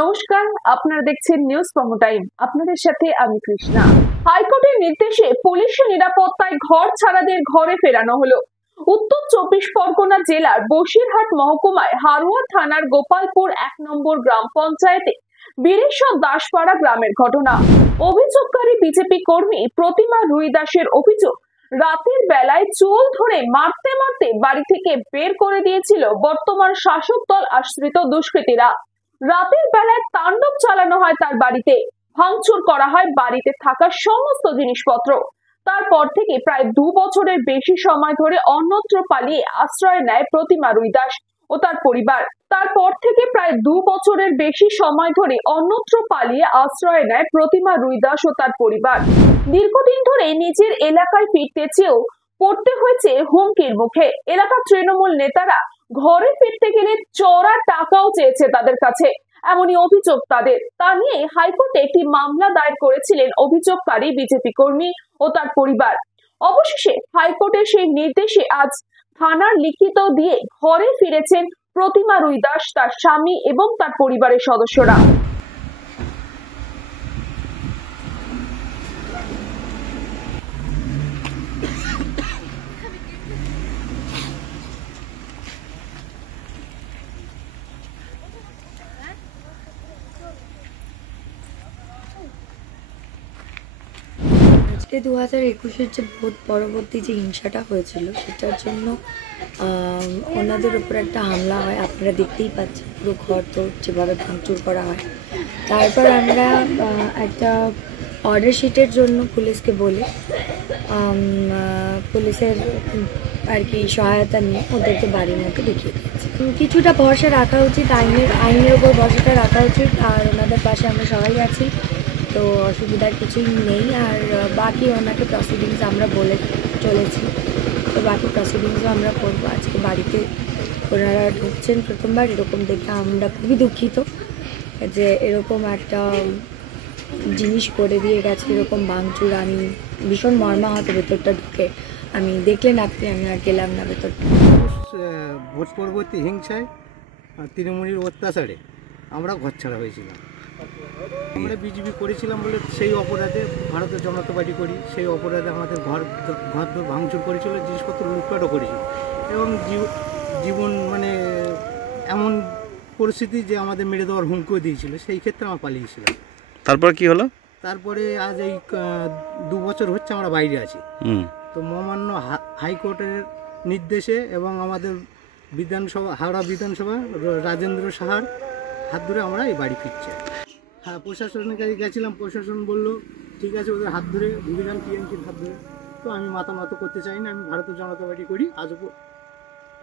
নমস্কার, আপনারা দেখছেন নিউজ প্রমো টাইম। আপনাদের সাথে আমি কৃষ্ণা। হাইকোর্টের নির্দেশে পুলিশের নিরাপত্তায় ঘর ছাড়াদের ঘরে ফেরানো হলো। উত্তর 24 পরগনা জেলার বসিরহাট মহকুমায় হারোয়া থানার গোপালপুর 1 নম্বর গ্রাম পঞ্চায়েতে বীরেশ্বর দাসপাড়া গ্রামের ঘটনা। অভিযোগকারী বিজেপি কর্মী প্রতিমা রুই দাসের অভিযোগ, রাতের বেলায় চুল ধরে মারতে মারতে বাড়ি থেকে বের করে দিয়েছিল বর্তমান শাসক দল আশ্রিত দুষ্কৃতীরা। রাতের বেলায় তাণ্ডব চালানো হয় তার বাড়িতে, ভাঙচুর করা হয় বাড়িতে থাকা সমস্ত জিনিসপত্র। তারপর থেকে প্রায় 2 বছরের বেশি সময় ধরে অন্যত্র পালিয়ে আশ্রয় নেয় প্রতিমা রুই দাস ও তার পরিবার। তারপর থেকে প্রায় 2 বছরের বেশি সময় ধরে অন্যত্র পালিয়ে আশ্রয় নেয় প্রতিমা রুই দাস ও তার পরিবার। দীর্ঘদিন ধরে নিজের এলাকায় ফিরতে চেয়েও পড়তে হয়েছে হুমকির মুখে। এলাকার তৃণমূল নেতারা ঘরে ফিরতে গেলে চড়া টাকাও চেয়েছে তাদের কাছে, এমনই অভিযোগ তাদের। তা নিয়ে হাইকোর্টে একটি মামলা দায়ের করেছিলেন অভিযোগকারী বিজেপি কর্মী ও তার পরিবার। অবশেষে হাইকোর্টের সেই নির্দেশে আজ থানার লিখিত দিয়ে ঘরে ফিরেছেন প্রতিমা রুই দাস, তার স্বামী এবং তার পরিবারের সদস্যরা। আজকে 2021-এর যে ভোট পরবর্তী যে হিংসাটা হয়েছিল সেটার জন্য ওনাদের উপর একটা হামলা হয়। আপনারা দেখতেই পাচ্ছেন পুরো ঘর তো যেভাবে ভাঙচুর করা হয়। তারপর আমরা একটা অর্ডার শিটের জন্য পুলিশকে বলে পুলিশের আর কি সহায়তা নিয়ে ওদেরকে বাড়ির মধ্যে ঢুকিয়ে দিয়েছি। কিছুটা ভরসা রাখা উচিত, আইনের ওপর ভরসাটা রাখা উচিত। আর ওনাদের পাশে আমরা সবাই আছি, তো অসুবিধার কিছুই নেই। আর বাকি ওনাকে প্রসিডিংস আমরা বলে চলেছি, তো বাকি প্রসিডিংসও আমরা করবো। আজকে বাড়িতে ওনারা ঢুকছেন প্রথমবার, এরকম দেখে আমরা খুবই দুঃখিত যে এরকম একটা জিনিস করে দিয়ে গেছে, এরকম ভাঙচুর। আমি ভীষণ মর্মাহত ভেতরটা ঢুকে। আমি দেখলেন আপনি, আমি আর গেলাম না ভেতর। ভোট পরবর্তী হিংসায় তৃণমূলের অত্যাচারে আমরা ঘরছাড়া হয়েছিলাম। আমরা বিজেপি করেছিলাম বলে সেই অপরাধে ভারতের জনতা পার্টি করি, সেই অপরাধে আমাদের ঘর ভাঙচুর করেছিল, জিনিসপত্র লুটপাটও করেছিল এবং জীবন মানে এমন পরিস্থিতি যে আমাদের মেরে দেওয়ার হুমকিও দিয়েছিল। সেই ক্ষেত্রে আমরা পালিয়েছিলাম। তারপর কি হলো? তারপরে আজ এই 2 বছর হচ্ছে আমরা বাইরে আছি। তো মহামান্য হাইকোর্টের নির্দেশে এবং আমাদের বিধানসভা, হাওড়া বিধানসভা রাজেন্দ্র সাহার হাত ধরে আমরা এই বাড়ি ফিরছি। হ্যাঁ, প্রশাসনের কাছে গেছিলাম, প্রশাসন বললো ঠিক আছে, ওদের হাত ধরে ঢুকেছিলাম, টিএমসির হাত ধরে। তো আমি মাথা নত করতে চাই না, আমি ভারতীয় জনতা পার্টি করি,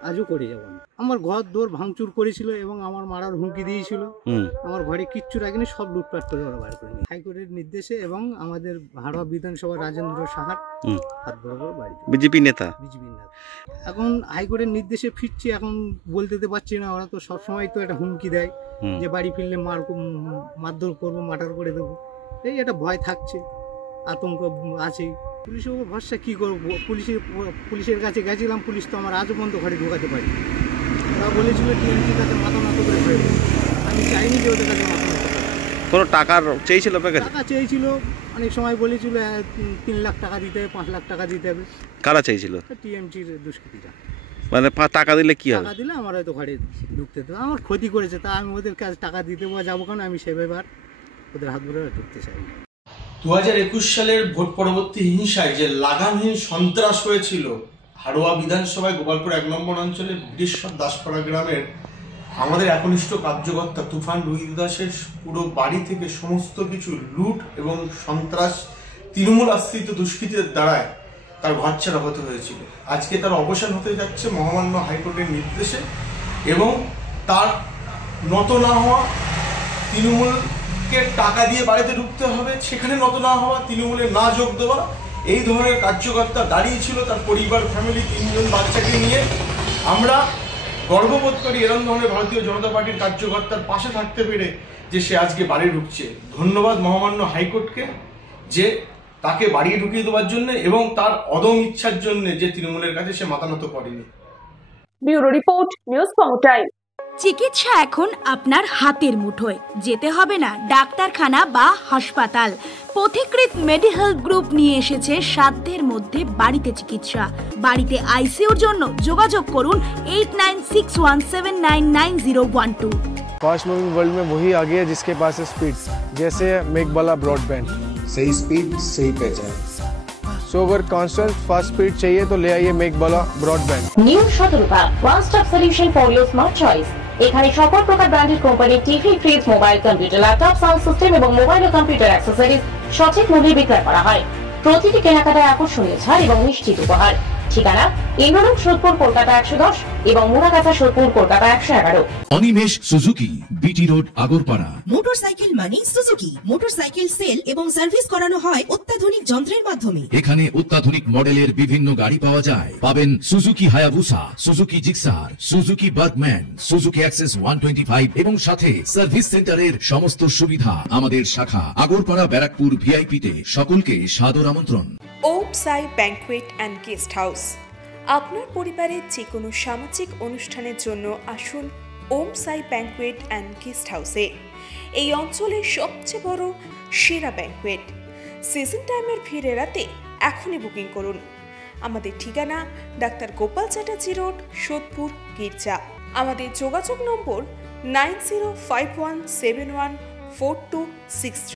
আজও করে যাবো না। আমার ঘর দোর ভাঙচুর করেছিল এবং আমার মারার হুমকি দিয়েছিল। আমার ঘরে কিচ্ছু রাখেনি, সব লুটপাট করে ওরা বার করে নিয়ে। হাইকোর্টের নির্দেশে এবং আমাদের হাওড়া বিধানসভা রাজেন্দ্র সাহার হাত বরাবর বাড়ি। বিজেপি নেতা। এখন হাইকোর্টের নির্দেশে ফিরছি, এখন বলতে পারছি না। ওরা তো সবসময় তো একটা হুমকি দেয় যে বাড়ি ফিরলে মারধর করবো, মার্ডার করে দেবো, এই একটা ভয় থাকছে, আতঙ্ক আছেই। পুলিশের উপর ভরসা কী করবো? পুলিশের কাছে গেছিলাম, পুলিশ তো আমার আজও পর্যন্ত ঘরে ঢোকাতে পারি। ওরা বলেছিল টিএমসির কাছে মাথা নত করে ঘরে। আমি চাইনি যে ওদের কাছে মাথা নত করে। কোনো টাকা চেয়েছিল? টাকা চেয়েছিল, অনেক সময় বলেছিল 3 লাখ টাকা দিতে হবে, 5 লাখ টাকা দিতে হবে। কারা চেয়েছিল? টিএমসির দুষ্কৃতীরা। মানে টাকা দিলে কি হবে? টাকা দিলে আমার হয়তো ঘরে ঢুকতে দেবে। আমার ক্ষতি করেছে, তা আমি ওদের কাছে টাকা দিতে যাবো কেন? আমি সেভাবে আর ওদের হাত ধরে ঢুকতে চাই। 2021 সালের ভোট পরবর্তী হিংসায় যে লাগামহীন সন্ত্রাস হয়েছিল হারোয়া বিধানসভায় গোপালপুর 1 নম্বর অঞ্চলে বীরেশ্বর দাসপাড়া গ্রামের আমাদের একনিষ্ঠ কার্যকর্তা তুফান রুই দাসের পুরো বাড়ি থেকে সমস্ত কিছু লুট এবং সন্ত্রাস তৃণমূল আশ্রিত দুষ্কৃতীদের দ্বারায় তার ঘরছাড়া হতে হয়েছিল। আজকে তার অবসান হতে যাচ্ছে মহামান্য হাইকোর্টের নির্দেশে, এবং তার নত না হওয়া, তৃণমূলকে টাকা দিয়ে বাড়িতে ঢুকতে হবে, সেখানে নত না হওয়া, তৃণমূলে না যোগ দেওয়া, এই ধরনের কার্যকর্তা দাঁড়িয়েছিল তার পরিবার, ফ্যামিলি, 3 জন বাচ্চাকে নিয়ে। আমরা গর্ববোধ করি এরকম ধরনের ভারতীয় জনতা পার্টির কার্যকর্তার পাশে থাকতে পেরে, যে সে আজকে বাড়ি ঢুকছে। ধন্যবাদ মহামান্য হাইকোর্টকে যে তাকে বাড়ি ঢুকিয়ে দেওয়ার জন্য এবং তার অদম ইচ্ছার জন্য যে তৃণমূলের কাছে সে মাথা নত করেনি। Bureau report, news promo time. চিকিৎসা এখন আপনার হাতের মুঠোয়, যেতে হবে না ডাক্তারখানা বা হাসপাতাল। পথিকৃৎ মেডিহেলথ গ্রুপ নিয়ে এসেছে সাধ্যের মধ্যে বাড়িতে চিকিৎসা। বাড়িতে আইসিইউর জন্য যোগাযোগ করুন 8961799012। फास्ट मूविंग वर्ल्ड में वही आगे है जिसके पास है स्पीड, जैसे मेघबाला ब्रॉडबैंड। सही स्पीड सही पहचान। सो अगर कांस्टेंट फास्ट स्पीड चाहिए तो ले आइए Meghbala broadband. New Shatarupa one stop solution for your smart choice. এখানে সকল প্রকার ব্র্যান্ডেড কোম্পানির TV, fridge, mobile, computer, laptop, sound system এবং মোবাইল ও কম্পিউটার অ্যাক্সেসরিজ সঠিক মূল্যে বিক্রয় করা হয়। প্রতিটি কেনাকাটায় আকর্ষণীয় ছাড় এবং নিশ্চিত উপহার। ঠিকানা ইন্দ্রনগর, সোদপুর, কলকাতা 110 এবং Muragachha, Sodepur, Kolkata 111। Animesh Suzuki, BT road, Agarpara. Motorcycle মানে সুজুকি। মোটরসাইকেল সেল এবং সার্ভিস করানো হয় অত্যাধুনিক যন্ত্রের মাধ্যমে। এখানে অত্যাধুনিক মডেলের বিভিন্ন গাড়ি পাওয়া যায়। পাবেন Suzuki Hayabusa, Suzuki Gixxer, Suzuki Bergman, Suzuki access 125 এবং সাথে সার্ভিস সেন্টারের সমস্ত সুবিধা। আমাদের শাখা আগরপাড়া, ব্যারাকপুর ভিআইপি তে। সকলকে সাদর আমন্ত্রণ। ওম সাই ব্যাংকুয়েট অ্যান্ড গেস্ট হাউস। আপনার পরিবারের যে কোনো সামাজিক অনুষ্ঠানের জন্য আসুন ওম সাই ব্যাংকুয়েট অ্যান্ড গেস্ট হাউসে। এই অঞ্চলের সবচেয়ে বড় সেরা ব্যাংকুয়েট। সিজন টাইমের ভিড় এড়াতে এখনই বুকিং করুন। আমাদের ঠিকানা ডাক্তার গোপাল চ্যাটার্জি রোড, সোদপুর, গির্জা। আমাদের যোগাযোগ নম্বর 9051714263।